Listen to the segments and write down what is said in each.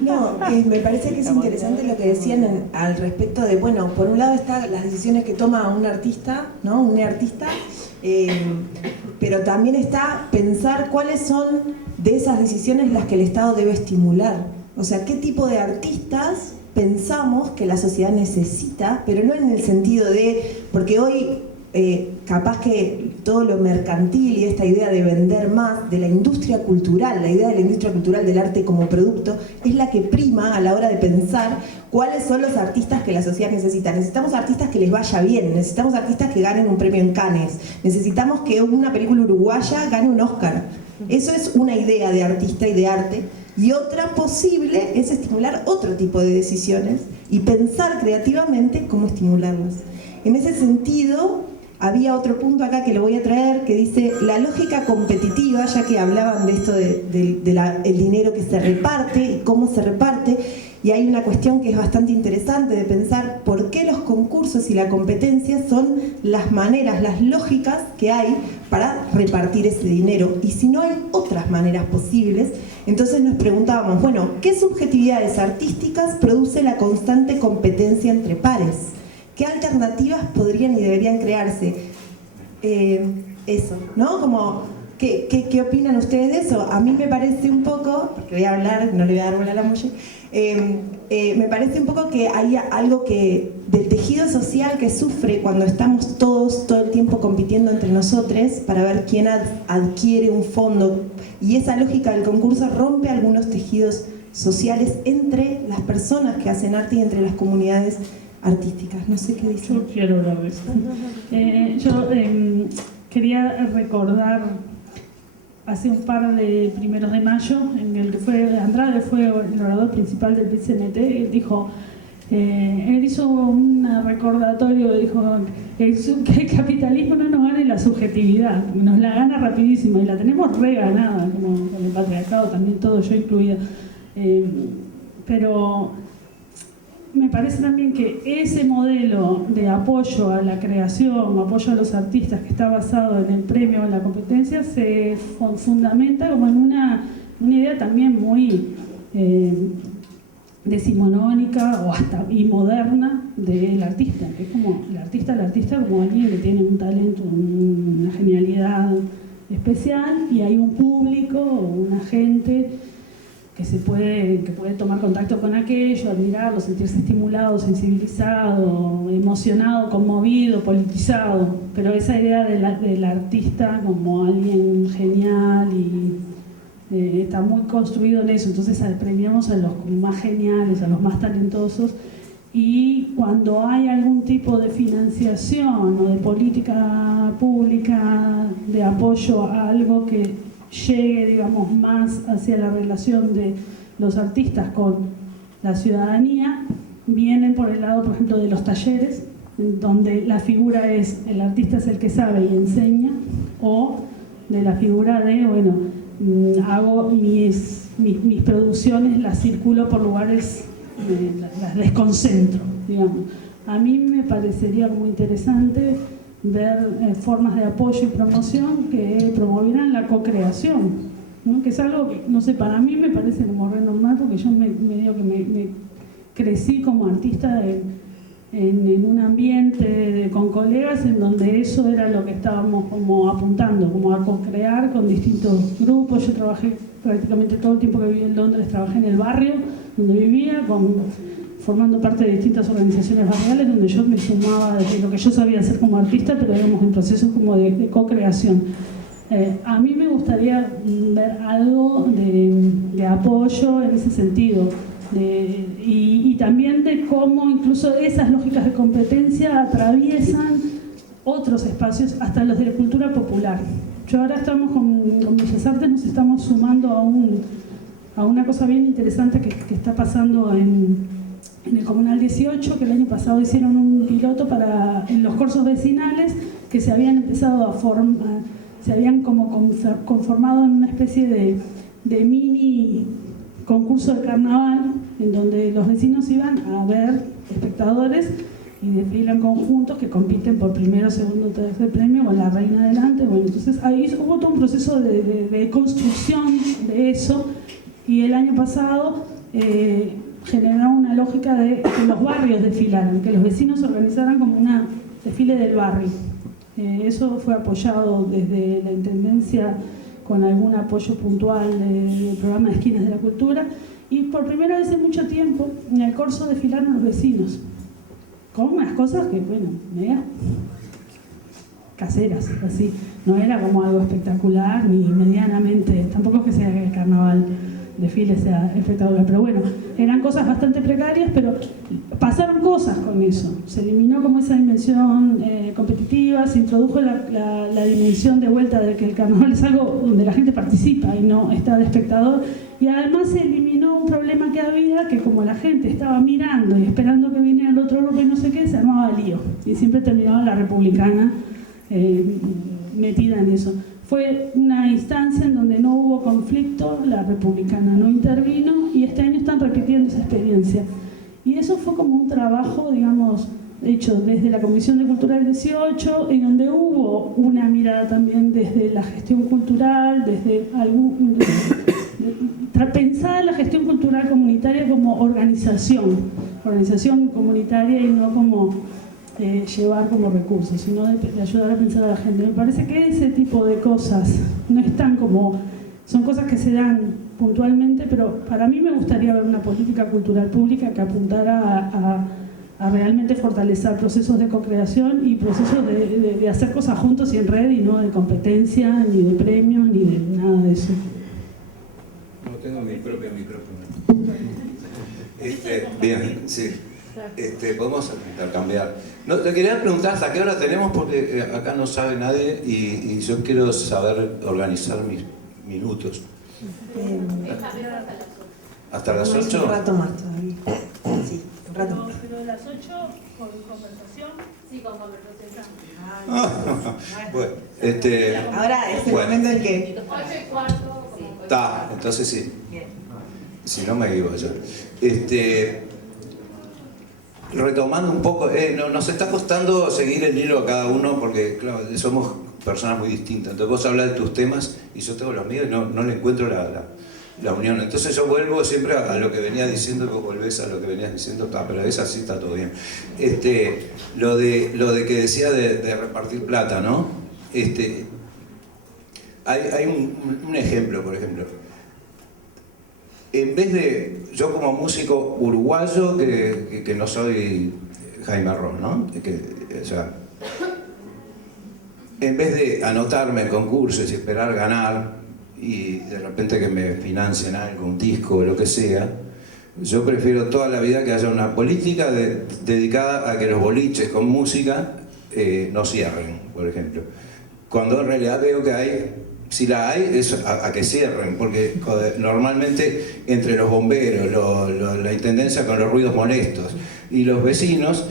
No, me parece que es interesante lo que decían al respecto de, bueno, por un lado están las decisiones que toma un artista, ¿no? Un artista, pero también está pensar cuáles son de esas decisiones las que el Estado debe estimular. O sea, qué tipo de artistas pensamos que la sociedad necesita, pero no en el sentido de, porque hoy capaz que todo lo mercantil y esta idea de vender más de la industria cultural, la idea de la industria cultural del arte como producto, es la que prima a la hora de pensar cuáles son los artistas que la sociedad necesita. Necesitamos artistas que les vaya bien, necesitamos artistas que ganen un premio en Cannes, necesitamos que una película uruguaya gane un Oscar. Eso es una idea de artista y de arte. Y otra posible es estimular otro tipo de decisiones y pensar creativamente cómo estimularlas. En ese sentido, había otro punto acá que lo voy a traer, que dice la lógica competitiva, ya que hablaban de esto el dinero que se reparte y cómo se reparte, y hay una cuestión que es bastante interesante de pensar por qué los concursos y la competencia son las maneras, las lógicas que hay para repartir ese dinero, y si no hay otras maneras posibles. Entonces nos preguntábamos, bueno, ¿qué subjetividades artísticas produce la constante competencia entre pares? ¿Qué alternativas podrían y deberían crearse? Eso, ¿no? Como, ¿qué opinan ustedes de eso? A mí me parece un poco, porque voy a hablar, no le voy a dar bola a la Molle, me parece un poco que hay algo que del tejido social que sufre cuando estamos todos todo el tiempo compitiendo entre nosotros para ver quién adquiere un fondo, y esa lógica del concurso rompe algunos tejidos sociales entre las personas que hacen arte y entre las comunidades artísticas. No sé qué dicen. Yo quiero hablar de eso. Yo quería recordar hace un par de primeros de mayo, en el que Andrade fue el orador principal del PCMT, dijo, él hizo un recordatorio, dijo que el capitalismo no nos gane la subjetividad, nos la gana rapidísimo y la tenemos reganada, como con el patriarcado también, todo yo incluida. Pero me parece también que ese modelo de apoyo a la creación, apoyo a los artistas, que está basado en el premio o en la competencia, se fundamenta como en una idea también muy decimonónica o hasta y moderna del artista, que es como el artista como alguien que tiene un talento, una genialidad especial, y hay un público, una gente que puede tomar contacto con aquello, admirarlo, sentirse estimulado, sensibilizado, emocionado, conmovido, politizado. Pero esa idea del artista como alguien genial y está muy construido en eso. Entonces premiamos a los más geniales, a los más talentosos, y cuando hay algún tipo de financiación o de política pública de apoyo a algo que llegue, digamos, más hacia la relación de los artistas con la ciudadanía, vienen por el lado, por ejemplo, de los talleres, donde la figura es, el artista es el que sabe y enseña, o de la figura de, bueno, hago mis producciones, las circulo por lugares, las desconcentro, digamos. A mí me parecería muy interesante ver formas de apoyo y promoción que promovieran la co-creación, ¿no? Que es algo que, no sé, para mí me parece como re normal, porque yo me crecí como artista en un ambiente con colegas en donde eso era lo que estábamos como apuntando, como a co-crear con distintos grupos. Yo trabajé prácticamente todo el tiempo que viví en Londres, trabajé en el barrio donde vivía, formando parte de distintas organizaciones barriales donde yo me sumaba desde lo que yo sabía hacer como artista, pero digamos en procesos como de co-creación. A mí me gustaría ver algo de apoyo en ese sentido, y también de cómo incluso esas lógicas de competencia atraviesan otros espacios, hasta los de la cultura popular. Yo ahora estamos con Bellas Artes, nos estamos sumando a una cosa bien interesante que está pasando en el Comunal 18, que el año pasado hicieron un piloto en los cursos vecinales que se habían empezado a formar, se habían como conformado en una especie de mini concurso de carnaval, en donde los vecinos iban a ver espectadores y desfilan conjuntos que compiten por primero, segundo, tercer premio con la reina adelante. Bueno, entonces ahí hubo todo un proceso de construcción de eso, y el año pasado generaron una lógica de que los barrios desfilaran, que los vecinos se organizaran como un desfile del barrio. Eso fue apoyado desde la Intendencia con algún apoyo puntual del programa de Esquinas de la Cultura, y por primera vez en mucho tiempo en el Corso desfilaron los vecinos, con unas cosas que, bueno, mega caseras, así. No era como algo espectacular, ni medianamente, tampoco es que sea que el carnaval desfile sea espectacular, pero bueno, eran cosas bastante precarias, pero pasaron cosas con eso. Se eliminó como esa dimensión competitiva, se introdujo la dimensión de vuelta de que el carnaval es algo donde la gente participa y no está de espectador, y además se eliminó un problema que había, que como la gente estaba mirando y esperando que viniera el otro grupo y no sé qué, se armaba lío, y siempre terminaba la republicana metida en eso. Fue una instancia en donde no hubo conflicto, la republicana no intervino, y este año están repitiendo esa experiencia. Y eso fue como un trabajo, digamos, hecho desde la Comisión de Cultura del 18, en donde hubo una mirada también desde la gestión cultural, desde pensar la gestión cultural comunitaria como organización comunitaria, y no como llevar como recursos, sino de ayudar a pensar a la gente. Me parece que ese tipo de cosas no están como, son cosas que se dan puntualmente, pero para mí me gustaría ver una política cultural pública que apuntara a realmente fortalecer procesos de co-creación y procesos de hacer cosas juntos y en red, y no de competencia, ni de premios, ni de nada de eso. No tengo mi propio micrófono. Bien, sí. Podemos intercambiar. No, te quería preguntar hasta qué hora tenemos, porque acá no sabe nadie y yo quiero saber organizar mis minutos. ¿Hasta las 8? Un rato más todavía. Sí, un rato más. Pero las 8 con conversación. Sí, con conversación. Bueno, ahora es el bueno. momento en que... 8:15. Está, entonces sí. Bien. Si no me iba yo. Retomando un poco, nos está costando seguir el hilo a cada uno porque, claro, somos personas muy distintas. Entonces vos hablas de tus temas y yo tengo los míos y no le encuentro la unión. Entonces yo vuelvo siempre a lo que venías diciendo y vos volvés a lo que venías diciendo, pero es así, está todo bien. Lo de que decía de repartir plata, ¿no? Hay un ejemplo, por ejemplo. En vez de, yo como músico uruguayo, que no soy Jaime Ross, ¿no? O sea, en vez de anotarme en concursos y esperar ganar y de repente que me financien algo, un disco o lo que sea, yo prefiero toda la vida que haya una política dedicada a que los boliches con música no cierren, por ejemplo. Cuando en realidad veo que hay... Si la hay, es a que cierren, porque normalmente entre los bomberos, la intendencia con los ruidos molestos y los vecinos,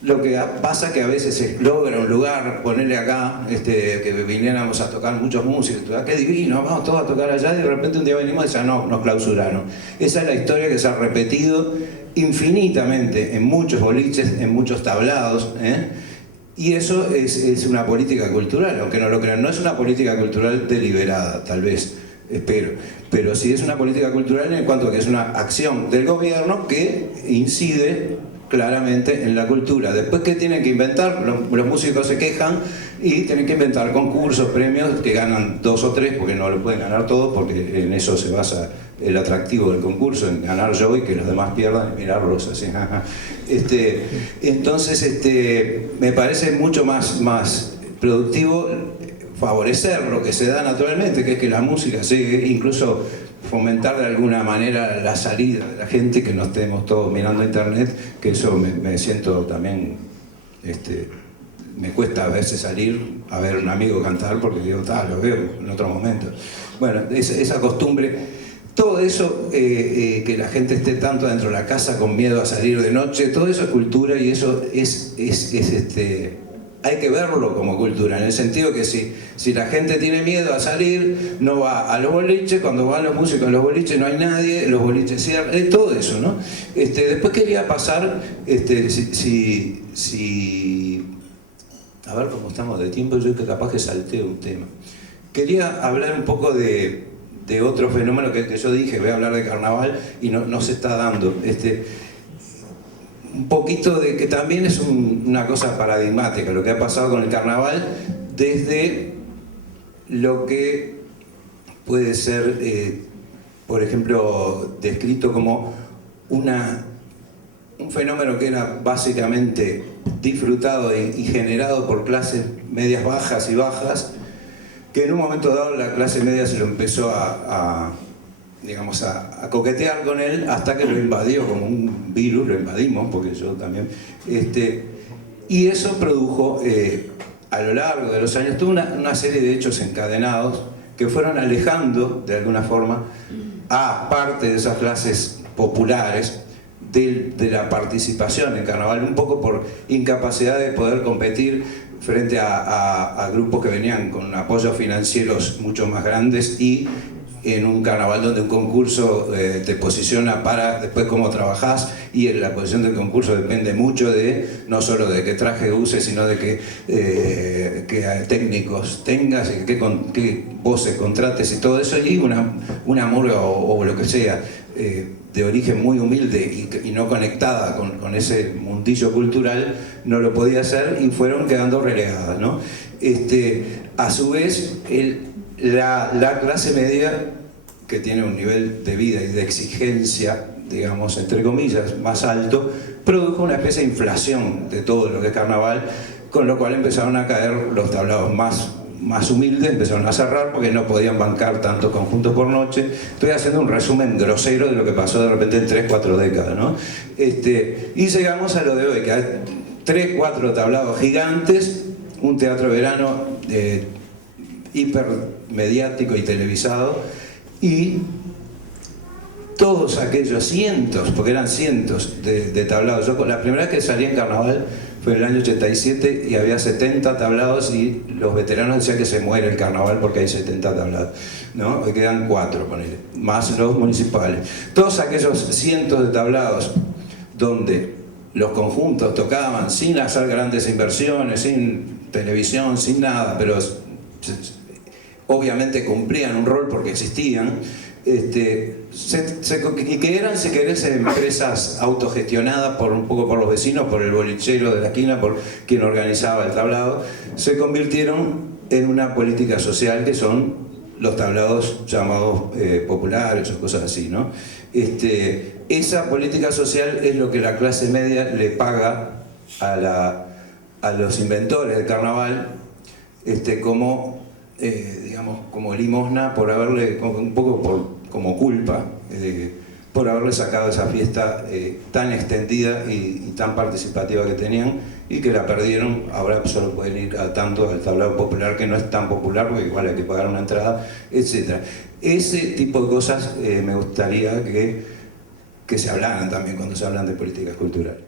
lo que pasa es que a veces se logra un lugar, ponerle acá, que viniéramos a tocar muchos músicos, qué divino, vamos todos a tocar allá, y de repente un día venimos y ya no, nos clausuraron. Esa es la historia que se ha repetido infinitamente en muchos boliches, en muchos tablados, y eso es una política cultural, aunque no lo crean. No es una política cultural deliberada, tal vez, espero. Pero sí es una política cultural en cuanto a que es una acción del gobierno que incide claramente en la cultura. Después, ¿qué tienen que inventar? Los músicos se quejan y tienen que inventar concursos, premios que ganan 2 o 3, porque no lo pueden ganar todos, porque en eso se basa el atractivo del concurso, en ganar yo y que los demás pierdan y mirarlos así. Entonces me parece mucho más productivo favorecer lo que se da naturalmente, que es que la música sigue, incluso fomentar de alguna manera la salida de la gente, que no estemos todos mirando internet, que eso me siento también, me cuesta a veces salir a ver a un amigo cantar porque digo, lo veo en otro momento. Bueno, esa costumbre, todo eso, que la gente esté tanto dentro de la casa con miedo a salir de noche, todo eso es cultura, y eso hay que verlo como cultura, en el sentido que si la gente tiene miedo a salir, no va a los boliches, cuando van los músicos a los boliches no hay nadie, los boliches cierran, todo eso, ¿no? Después quería pasar, a ver cómo estamos de tiempo, yo que capaz que salteo un tema. Quería hablar un poco de de otro fenómeno que yo dije, voy a hablar de carnaval y no se está dando. Un poquito de que también es una cosa paradigmática lo que ha pasado con el carnaval desde lo que puede ser, por ejemplo, descrito como un fenómeno que era básicamente disfrutado y generado por clases medias bajas y bajas, que en un momento dado la clase media se lo empezó digamos, a coquetear con él hasta que lo invadió como un virus, lo invadimos, porque yo también, y eso produjo a lo largo de los años toda una serie de hechos encadenados que fueron alejando de alguna forma a parte de esas clases populares de la participación en carnaval, un poco por incapacidad de poder competir frente a grupos que venían con apoyos financieros mucho más grandes y en un carnaval donde un concurso te posiciona para después cómo trabajás, y la posición del concurso depende mucho de no solo de qué traje uses, sino de qué técnicos tengas y qué voces contrates y todo eso, y una murga o lo que sea de origen muy humilde y no conectada con ese mundillo cultural no lo podía hacer y fueron quedando relegadas, ¿no? A su vez la clase media, que tiene un nivel de vida y de exigencia, digamos, entre comillas, más alto, produjo una especie de inflación de todo lo que es carnaval, con lo cual empezaron a caer los tablados más humildes, empezaron a cerrar porque no podían bancar tantos conjuntos por noche. Estoy haciendo un resumen grosero de lo que pasó de repente en 3-4 décadas, ¿no? Y llegamos a lo de hoy, que hay 3-4 tablados gigantes, un teatro de verano hipermediático y televisado, y todos aquellos cientos, porque eran cientos de tablados. Yo la primera vez que salí en carnaval fue en el año 87 y había 70 tablados y los veteranos decían que se muere el carnaval porque hay 70 tablados, ¿no? Hoy quedan 4, ponele, más los municipales. Todos aquellos cientos de tablados donde los conjuntos tocaban sin hacer grandes inversiones, sin televisión, sin nada, pero obviamente cumplían un rol porque existían, y que eran, si querés, empresas autogestionadas un poco por los vecinos, por el bolichero de la esquina, por quien organizaba el tablado, se convirtieron en una política social que son los tablados llamados populares o cosas así, ¿no? Esa política social es lo que la clase media le paga a los inventores del carnaval, digamos, como limosna por haberle, un poco como culpa, por haberle sacado esa fiesta tan extendida y tan participativa que tenían, y que la perdieron. Ahora solo pueden ir a tanto al tablado popular, que no es tan popular porque igual hay que pagar una entrada, etc. Ese tipo de cosas me gustaría que se hablaran también cuando se hablan de políticas culturales.